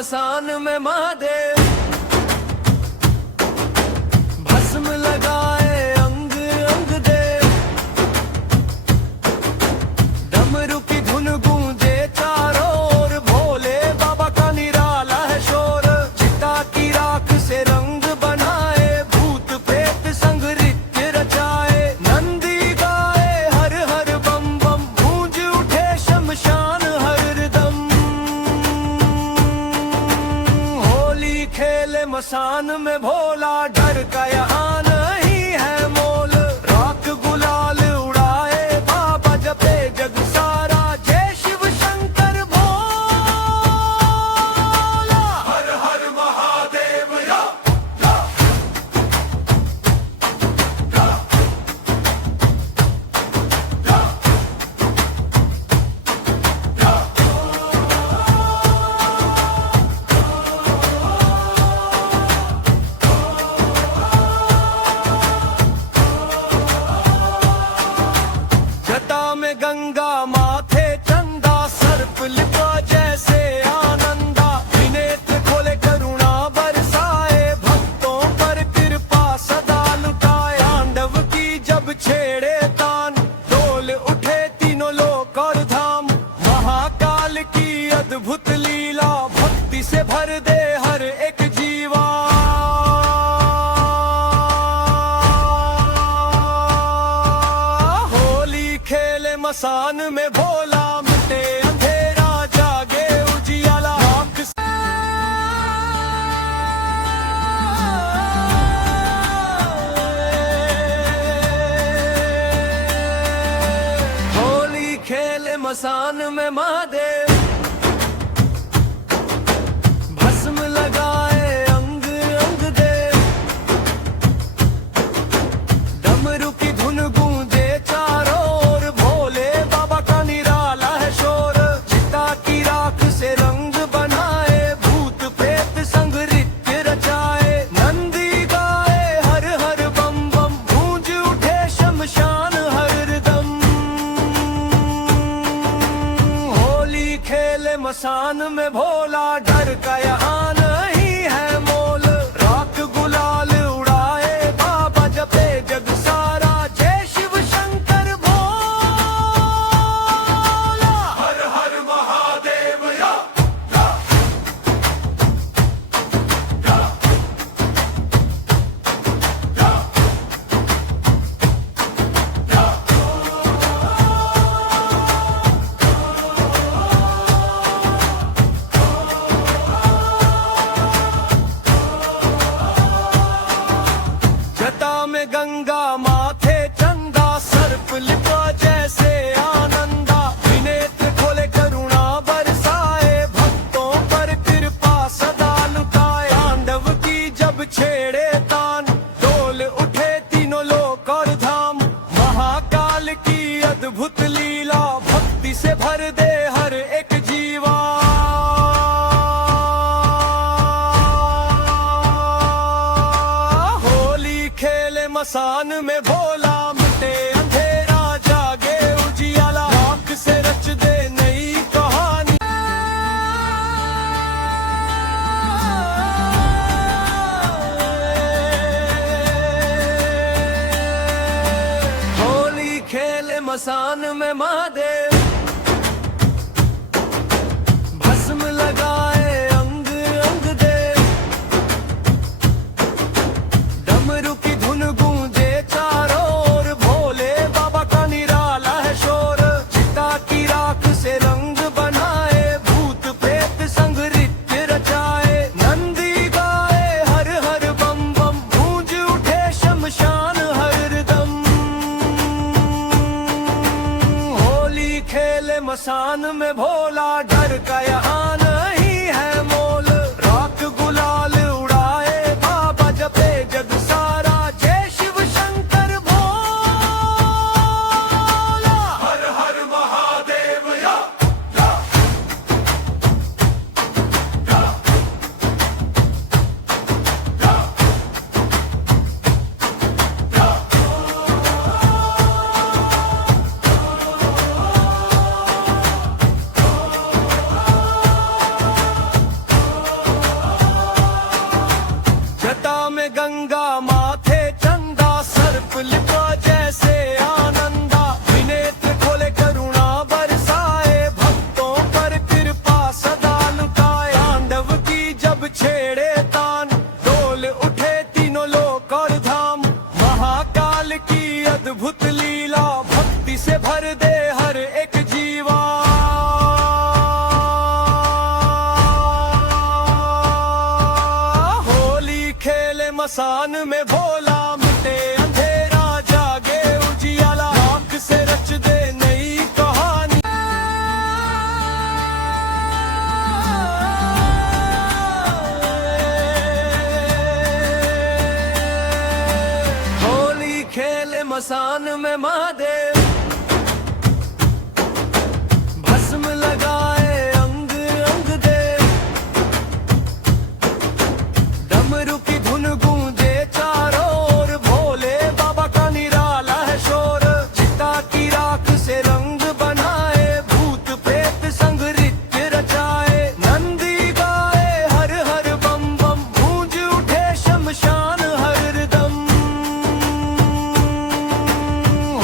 मसान में महादेव, भस्म लगाए अंग अंग देव, डमरू की धुन गूंजे चारों ओर, भोले बाबा का निराला है शोर। चिता की राख से रंग बनाए, भूत प्रेत संग नृत्य रचाए, नंदी गाए हर हर बम बम, गूंज उठे शमशान हरदम। होली खेले मसान में भोला, डर का यहाँ नहीं है मोल। राख गुलाल उड़ाए बाबा, जपे जग सारा, जय शिव शंकर भोला। हर हर महादेव या जटा में गंगा माथे चंदा, सर्प लिपा जैसे आनंदा, त्रिनेत्र खोले करुणा बरसाए, भक्तों पर कृपा सदा लुटाए। तांडव की जब छेड़े तान, डोल उठे तीनों लोक और धाम। महाकाल की अद्भुत लीला, भक्ति से भर दे हर एक जीवा। होली खेले मसान में भोला, मिटे अंधेरा जागे उजियाला। राख होली खेले मसान में महादेव, भस्म लगाए अंग अंग देव, डमरू की धुन गूंजे चारों ओर, भोले बाबा का निराला है शोर। चिता की राख से रंग बनाए, भूत प्रेत संग नृत्य रचाए, नंदी गाए हर हर बम बम, गूंज उठे शमशान हरदम। होली खेले मसान में भोला, डर का यहाँ नहीं है मोल। राख गुलाल उड़ाए बाबा, जपे जग सारा, जय शिव शंकर भोला। हर हर महादेव या जटा में गंगा माथे चंदा, सर्प लिपा जैसे आनंदा, त्रिनेत्र खोले करुणा बरसाए, भक्तों पर कृपा सदा लुटाए। तांडव की जब छेड़े तान, डोल उठे तीनों लोक और धाम। महाकाल की अद्भुत लीला, भक्ति से भर दे हर एक जीवा। होली खेले मसान में भोला, मिटे अंधेरा जागे उजियाला। राख से रच दे नई कहानी, होली खेले मसान में महादेव, भस्म लगाए अंग अंग देव, डमरू की धुन गूंजे चारों ओर, भोले बाबा का निराला है शोर। चिता की राख से रंग बनाए, भूत प्रेत संग नृत्य रचाए, नंदी गाए हर हर बम बम, गूंज उठे शमशान हरदम। होली खेले मसान में भोला, डर का यहाँ नहीं है मोल। राख गुलाल उड़ाए बाबा, जपे जग सारा, जय शिव शंकर भोला। हर हर महादेव या मसान में भोला मिटे अंधेरा जागे उजियाला आंख से रच दे नई कहानी। होली खेले मसान में महादेव भस्म लगाए अंग अंग दे डमरू की धुन गूंजे चारों ओर भोले बाबा का निराला है शोर चिता की राख से रंग बनाए भूत प्रेत संग नृत्य रचाए नंदी गाए हर हर बम बम गूंज उठे शमशान हरदम।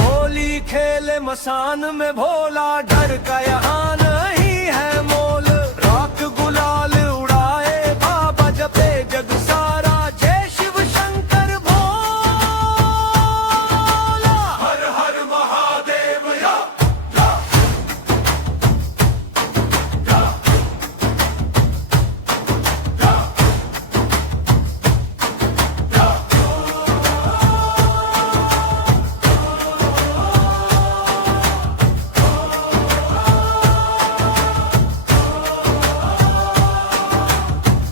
होली खेले मसान में भोला डर का यहाँ नहीं है मोल राख गुलाल उड़ाए बाबा जपे जग सारा जय शिव शंकर भोला हर हर महादेव या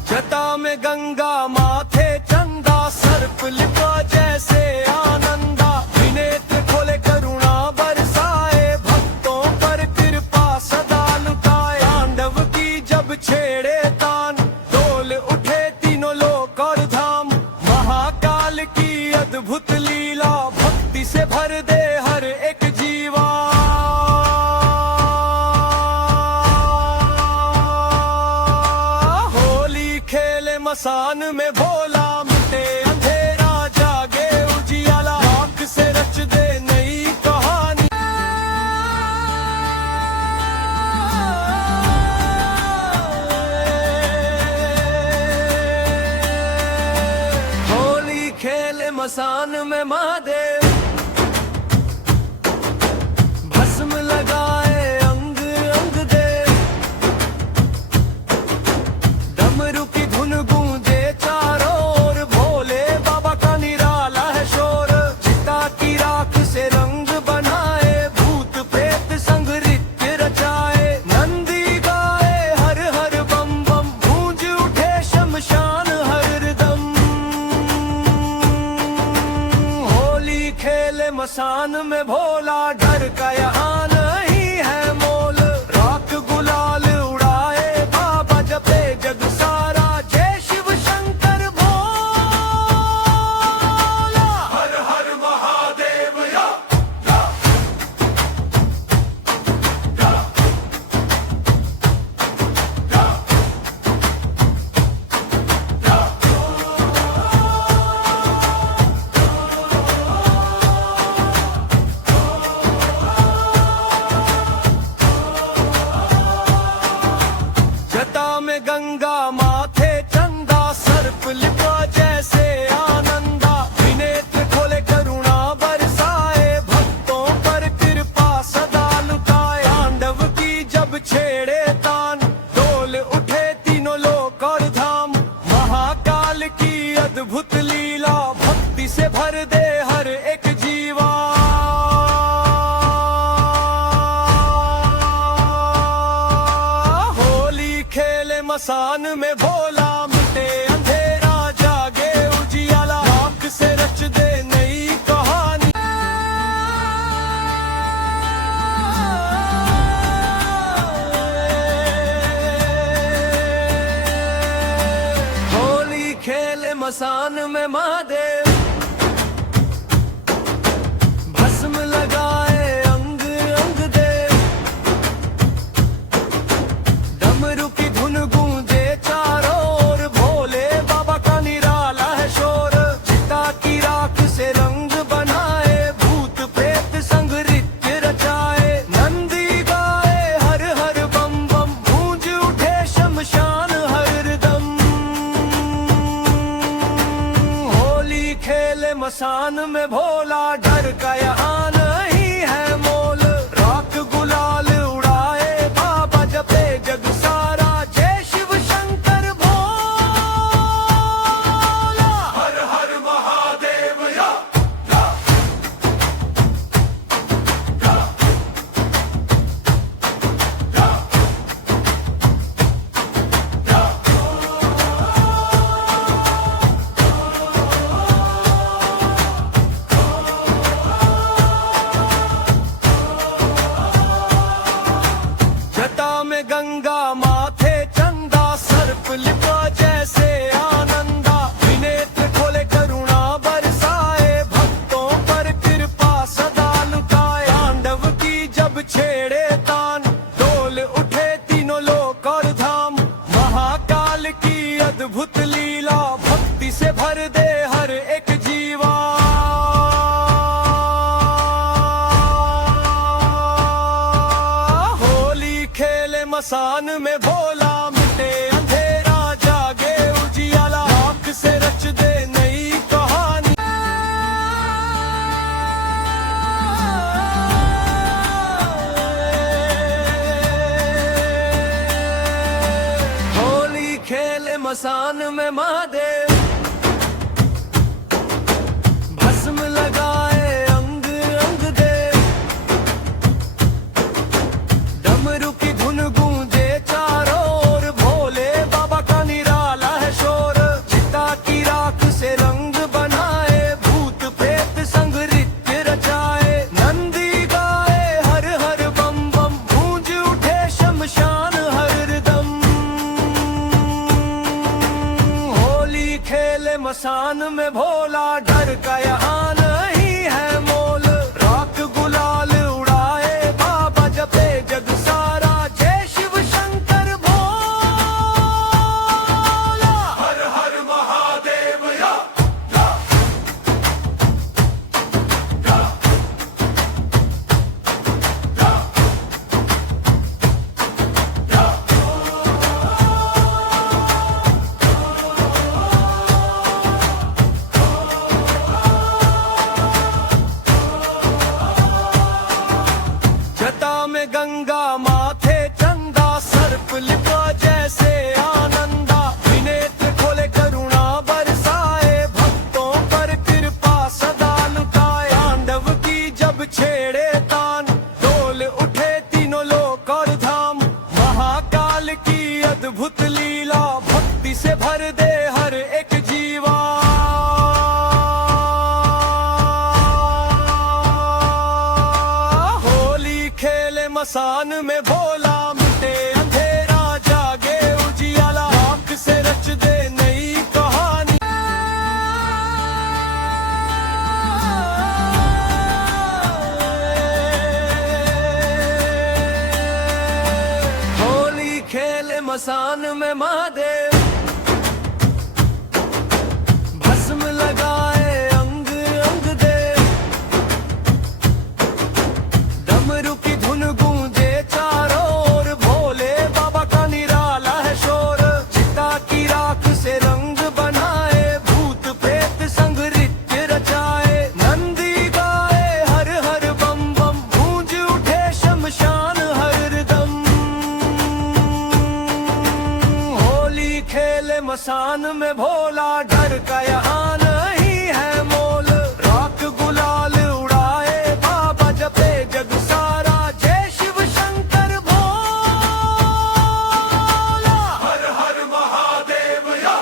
जटा में गंगा माथे चंदा सर्प लिपा जैसे आनंदा विनेत्र खोले करुणा बरसाए भक्तों पर कृपा सदा लुटाए तांडव की जब छेड़े तान डोल उठे तीनों लोक और धाम महाकाल की अद्भुत लीला भक्ति से भर दे हर एक जीवा। होली खेले मसान में भोला मिटे अंधेरा जागे उजियाला आंख से रच दे नई कहानी। होली खेले मसान में महादेव भस्म लगाए अंग अंग दे डमरू की धुन गूंजे चारों ओर भोले बाबा का निराला है शोर चिता की राख से रंग बनाए भूत प्रेत संग नृत्य रचाए नंदी गाए हर हर बम बम गूंज उठे शमशान हरदम। होली खेले मसान में भोला डर का यहाँ नहीं है मोल राख गुलाल उड़ाए बाबा जपे जग सारा जय शिव शंकर भोला हर हर महादेव या जटा में गंगा माथे चंदा सर्प लिपा जैसे आनंदा विनेत्र खोले करुणा बरसाए भक्तों पर कृपा सदा लुटाए तांडव की जब छेड़े तान डोल उठे तीनों लोक और धाम महाकाल की अद्भुत लीला भक्ति से भर दे हर एक जीवा। होली खेले मसान में भोला मिटे अंधेरा जागे उजियाला आंख से रच दे नई कहानी। होली खेले मसान में महादेव भस्म लगाए अंग अंग दे डमरू की धुन गूंजे चारों ओर भोले बाबा का निराला है शोर चिता की राख से रंग बनाए भूत प्रेत संग नृत्य रचाए नंदी गाए हर हर बम बम गूंज उठे शमशान हरदम। होली खेले मसान में भोला डर का यहाँ नहीं है मोल राख गुलाल उड़ाए बाबा जपे जग सारा जय शिव शंकर भोला हर हर गंगा माथे चंदा सर्प लिपा जैसे आनंदा विनेत्र खोले करुणा बरसाए भक्तों पर कृपा सदा लुटाए तांडव की जब छेड़े तान डोल उठे तीनों लोक और धाम महाकाल की अद्भुत लीला भक्ति से भर दे हर एक जीवा होली खेले मसान में भोला मिटे अंधेरा जागे उजियाला आँख से रच दे नई कहानी होली खेले मसान में महादेव भस्म लगाए अंग अंग दे डमरू की धुन गूंजे चारों ओर भोले बाबा का निराला है शोर चिता की राख से रंग बनाए भूत प्रेत संग नृत्य रचाए नंदी गाए हर हर बम बम गूंज उठे शमशान हरदम होली खेले मसान में भोला डर का यहाँ नहीं है मोल राख गुलाल उड़ाए बाबा जपे जग सारा जय शिव शंकर भोला हर हर महादेव या जटा में गंगा माथे चंदा सर्प लिपा जैसे आनंदा विनेत्र खोले करुणा बरसाए भक्तों पर कृपा सदा लुटाए तांडव की जब छेड़े तान डोल उठे तीनों लोक और धाम महाकाल की अद्भुत लीला भक्ति से भर दे हर एक जीवा होली खेले मसान में भोला मिटे अंधेरा जागे उजियाला आँख से रच दे नई कहानी होली खेले मसान में महादेव भस्म लगाए अंग अंग दे डमरू की धुन गूंजे चारों ओर भोले बाबा का निराला है शोर चिता की राख से रंग बनाए भूत प्रेत संग नृत्य रचाए नंदी गाए हर हर बम बम गूंज उठे शमशान हरदम होली खेले मसान में भोला डर का यहाँ नहीं है मोल राख गुलाल उड़ाए बाबा जपे जग सारा जय शिव शंकर भोला हर हर महादेव या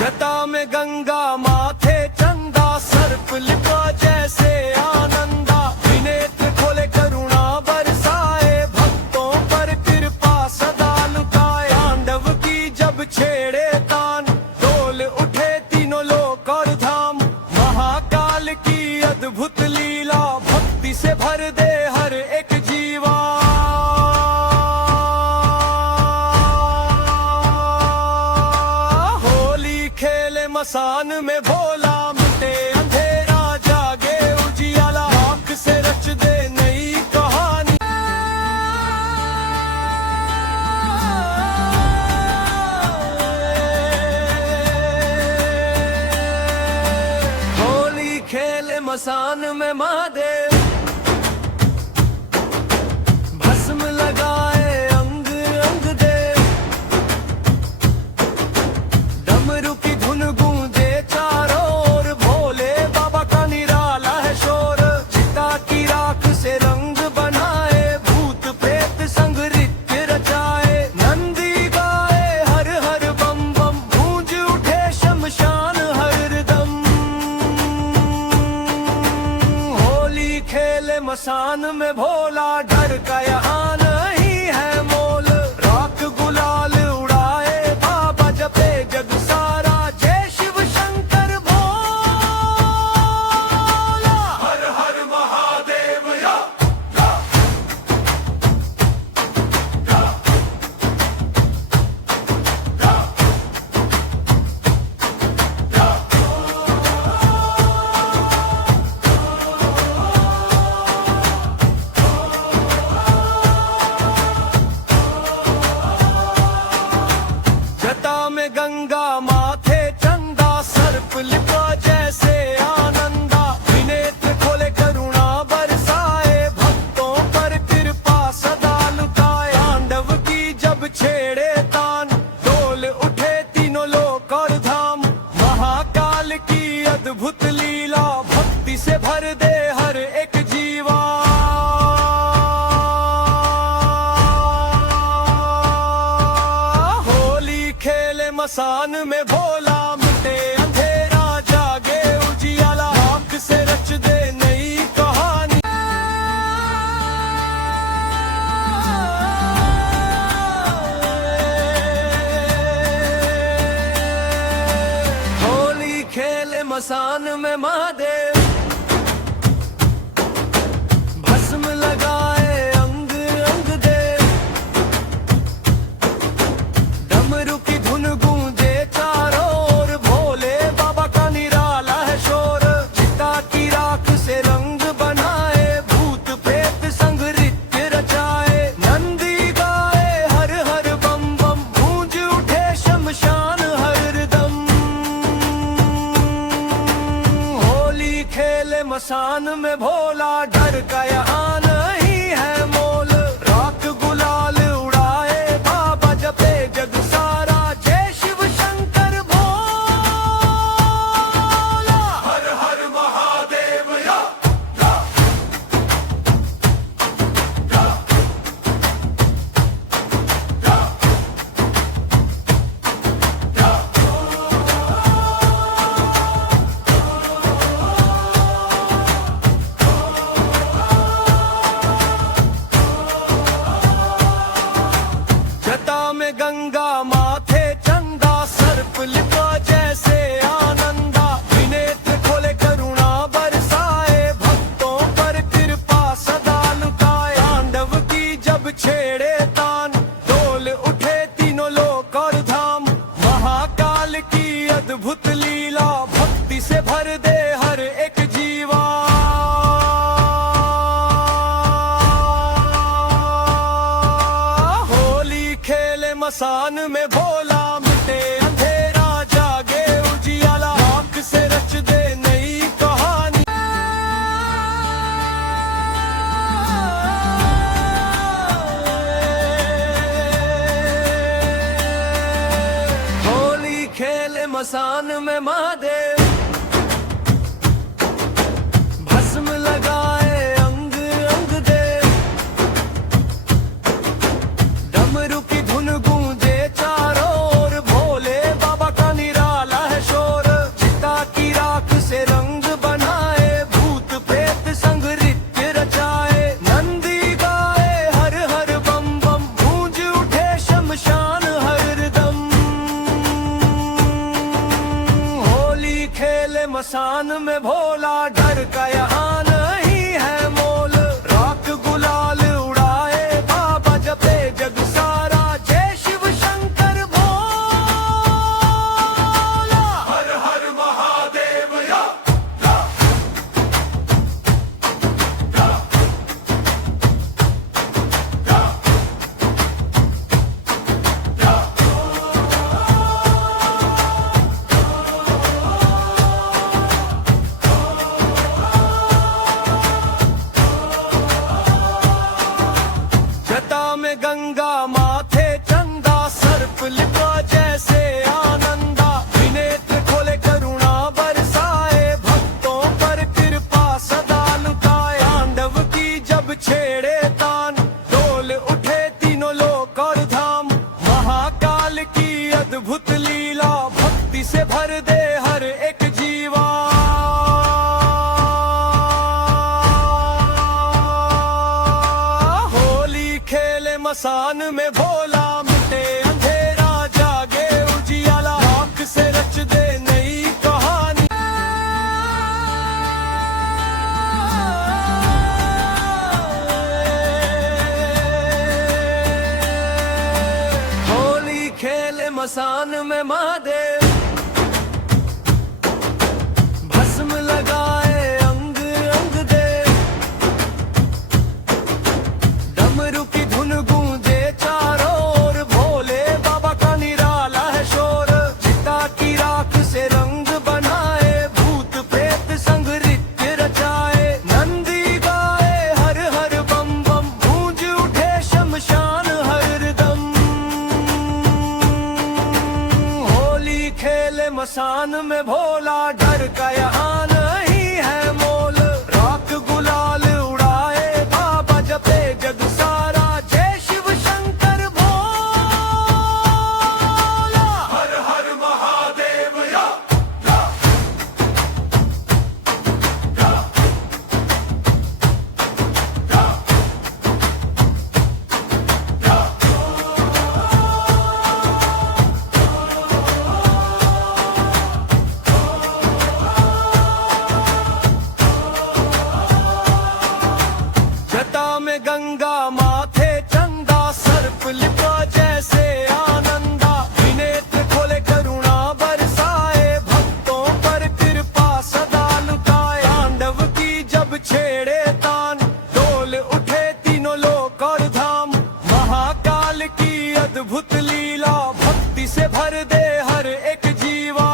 जटा में गंगा माथे चंदा सर्प लिपा जैसे आनंदा विनेत्र खोले करुणा बरसाए भक्तों पर कृपा सदा लुटाए तांडव की जब छेड़े तान डोल उठे तीनों लोक और धाम महाकाल की अद्भुत लीला भक्ति से भर दे हर एक जीवा होली खेले मसान में भोला मिटे अंधेरा जागे उजियाला आँख से रच दे नई कहानी होली खेले मसान में महादेव भस्म लगाए अंग अंग दे डमरू की धुन गूंजे चारों ओर भोले बाबा का निराला है शोर मसान में भोला, डर का यहाँ नहीं है मोल। राख गुलाल उड़ाए बाबा, जपे जग सारा, जय शिव शंकर भोला। हर हर महादेव या में गंगा माथे चंदा, सर्प लिपा जैसे आनंदा। विनेत्र खोले करुणा बरसाए, भक्तों पर कृपा सदा लुटाए। तांडव की जब छेड़े तान, डोल उठे तीनों लोक और धाम। महाकाल की अद्भुत लीला, भक्ति से भर दे हर एक जीवा। मसान में भोला, मिटे अंधेरा जागे उजियाला। आँख से रच दे नई कहानी। होली खेले मसान में महादेव, भस्म लगाए अंग अंग दे। डमरू की धुन गूंजे चारों ओर, भोले बाबा का निराला है शोर। चिता की राख से रंग बनाए, भूत प्रेत संग नृत्य रचाए। नंदी गाए हर हर बम बम, गूंज उठे शमशान हरदम। होली खेले मसान में भोला, डर का यहाँ नहीं है मोल। राख गुलाल उड़ाए बाबा, जपे जग सारा, जय शिव शंकर भोला। हर हर महादेव या में गंगा माथे चंदा, सर्प लिपा जैसे आनंदा। विनेत्र खोले करुणा बरसाए, भक्तों पर कृपा सदा लुटाए। तांडव की जब छेड़े तान, डोल उठे तीनों लोक और धाम। महाकाल की अद्भुत लीला, भक्ति से भर दे हर एक जीवा। मसान में भोला, मिटे अंधेरा जागे उजियाला। आँख से रच दे नई कहानी। होली खेले मसान में महादेव, भस्म लगाए अंग अंग दे। डमरू की धुन गूंजे चारों ओर, भोले बाबा का निराला है शोर। चिता की राख से रंग बनाए, भूत प्रेत संग नृत्य रचाए। नंदी गाए हर हर बम बम, गूंज उठे शमशान हरदम। होली मसान में भोला मिटे अंधेरा जागे उजियाला राख से रच दे नई कहानी। होली खेले मसान में महादेव भस्म लगाए अंग अंग दे डमरू की धुन गूंजे चारों ओर भोले बाबा का निराला है शोर चिता की राख से रंग बनाए भूत प्रेत संग नृत्य रचाए नंदी गाए हर हर बम बम गूंज उठे शमशान हरदम। होली खेले मसान में भोला डर का यहाँ नहीं है मोल राख गुलाल उड़ाए बाबा जपे जग सारा जय शिव शंकर भोला हर हर महादेव या जटा में गंगा माथे चंदा सर्प लिपा जैसे आनंदा विनेत्र खोले करुणा बरसाए भक्तों पर कृपा सदा लुटाए तांडव की जब छेड़े तान डोल उठे तीनों लोक और धाम महाकाल की अद्भुत लीला भक्ति से भर दे हर एक जीवा।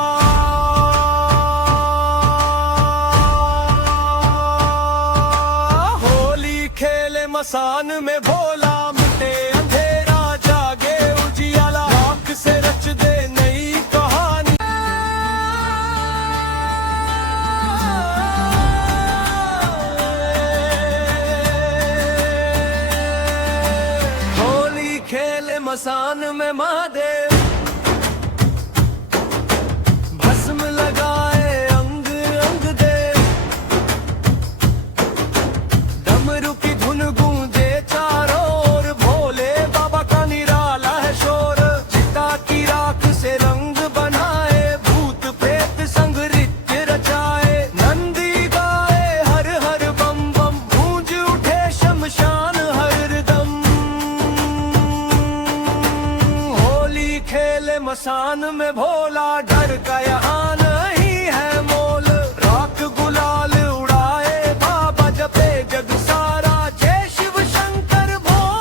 होली खेले मसान में भोला मिटे अंधेरा जागे उजियाला राख से रच दे नई कहानी। होली खेले मसान में महादेव भस्म लगाए अंग अंग दे डमरू की धुन गूंजे चारों ओर भोले बाबा का निराला है शोर चिता की राख से रंग बनाए भूत प्रेत संग नृत्य रचाए नंदी गाए हर हर बम बम गूंज उठे शमशान हरदम। होली खेले मसान में भोला डर का यहाँ नहीं है मोल राख गुलाल उड़ाए बाबा जपे जग सारा जय शिव शंकर भोला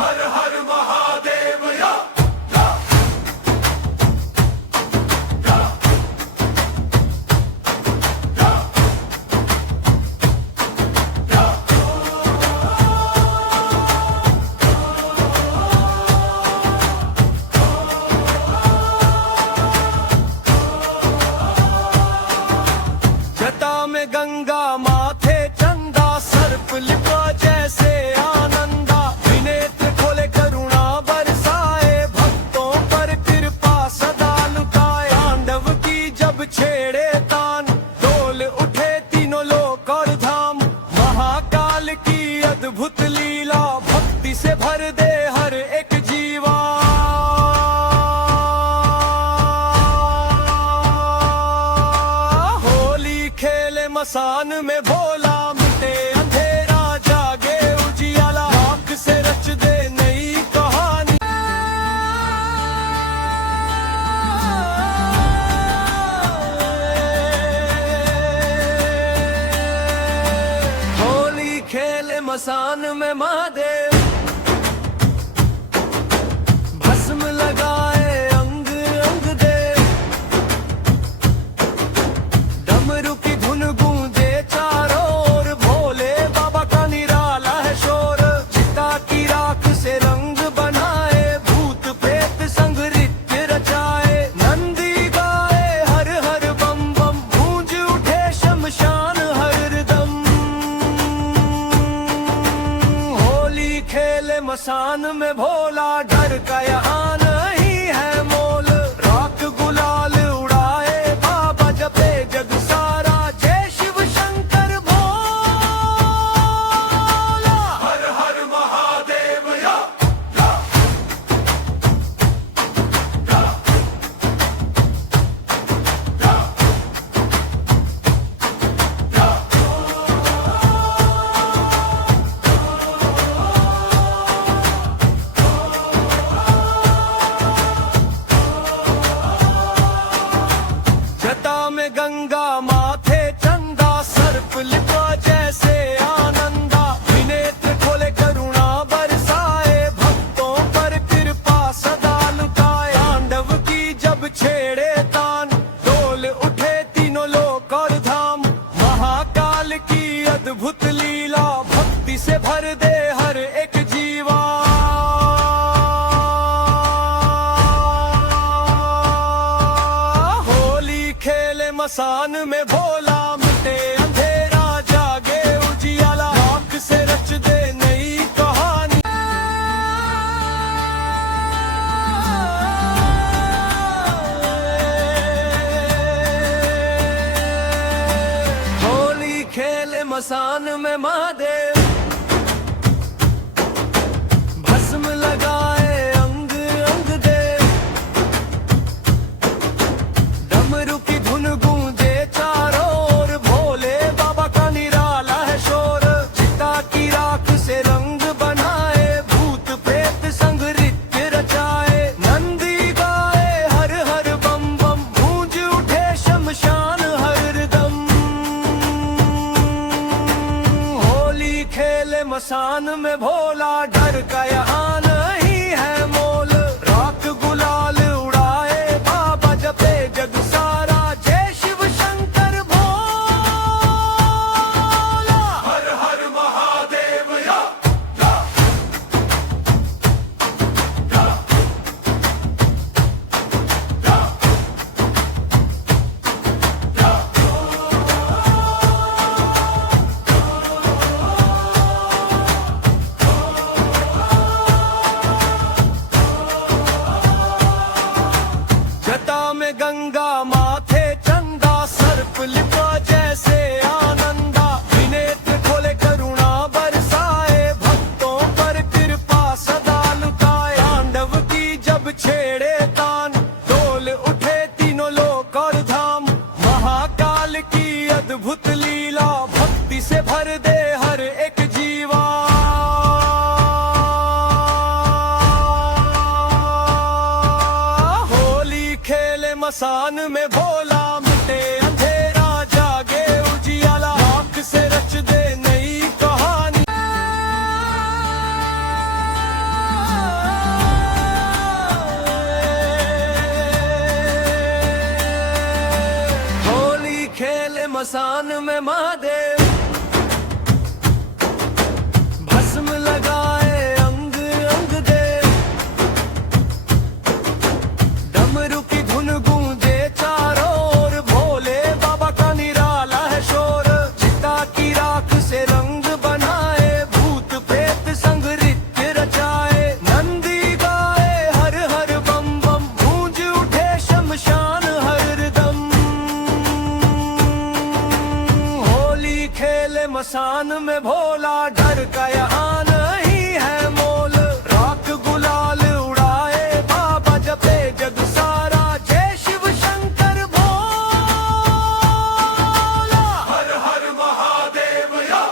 हर हर महादेव या जटा में गंगा माथे चंदा सर्प लिपा जैसे आनंदा विनेत्र खोले करुणा बरसाए भक्तों पर कृपा सदा लुटाए तांडव की जब छेड़े तान डोल उठे तीनों लोक और धाम महाकाल की अद्भुत लीला भक्ति से भर दे हर एक जीवा। होली खेले मसान में भोला मिटे अंधेरा जागे उजियाला राख से रच दे नई कहानी। होली खेले मसान में महादेव भस्म लगाए अंग अंग दे डमरू की धुन गूंजे चारों ओर भोले बाबा का निराला है शोर चिता की राख से रंग बनाए भूत प्रेत संग नृत्य रचाए नंदी गाए हर हर बम बम गूंज उठे शमशान हरदम। होली खेले मसान में भोला डर का यहाँ नहीं है मोल राख गुलाल उड़ाए बाबा जपे जग सारा जय शिव शंकर भोला हर हर अद्भुत लीला भक्ति से भर दे हर एक जीवा। होली खेले मसान में भोला, मिटे अंधेरा जागे उजियाला, राख से रच दे नई कहानी। होली खेले मसान में महादेव, भस्म लगाए अंग अंग दे, डमरू की धुन गूंजे चारों ओर, भोले बाबा का निराला है शोर। चिता की राख से रंग बनाए, भूत प्रेत संग नृत्य रचाए, नंदी गाए हर हर बम बम, गूंज उठे शमशान हरदम। होली खेले मसान में भोला, डर का यहाँ नहीं है मोल, राख गुलाल उड़ाए बाबा जपे जग सारा, जय शिव शंकर भोला, हर हर महादेव या। जटा में गंगा माथे चंदा, सर्प लिपा जैसे आनंदा, त्रिनेत्र खोले करुणा बरसाए, भक्तों पर कृपा सदा लुटाए। तांडव की जब छेड़े तान, डोल उठे तीनों लोक और धाम, महाकाल की अद्भुत लीला भक्ति से भर दे हर एक जीवा। होली खेले मसान में भोला, मिटे अंधेरा जागे उजियाला, राख से रच दे नई कहानी। होली खेले मसान में महादेव, भस्म लगाए अंग अंग दे, डमरू की धुन गूंजे चारों ओर, भोले बाबा का निराला है शोर। चिता की राख से रंग बनाए, भूत प्रेत संग नृत्य रचाए, नंदी गाए हर हर बम बम, गूंज उठे शमशान हरदम। होली खेले मसान में भोला, डर का यहाँ नहीं है मोल, राख गुलाल उड़ाए बाबा जपे जग सारा, जय शिव शंकर भोला, हर हर महादेव या।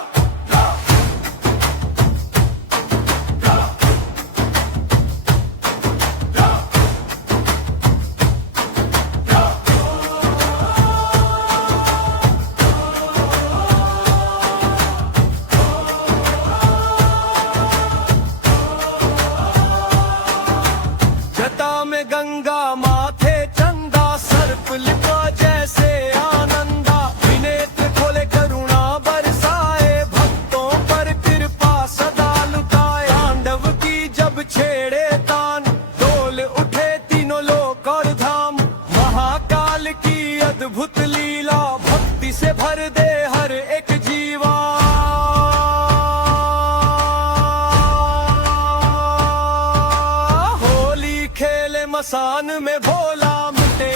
जटा में गंगा माथे चंदा, सर्प लिपा जैसे आनंदा, त्रिनेत्र खोले करुणा बरसाए, भक्तों पर कृपा सदा लुटाए। तांडव की जब छेड़े तान, डोल उठे तीनों लोक और धाम, महाकाल की अद्भुत लीला भक्ति से भर दे हर एक जीवा। होली खेले मसान में भोला, मिटे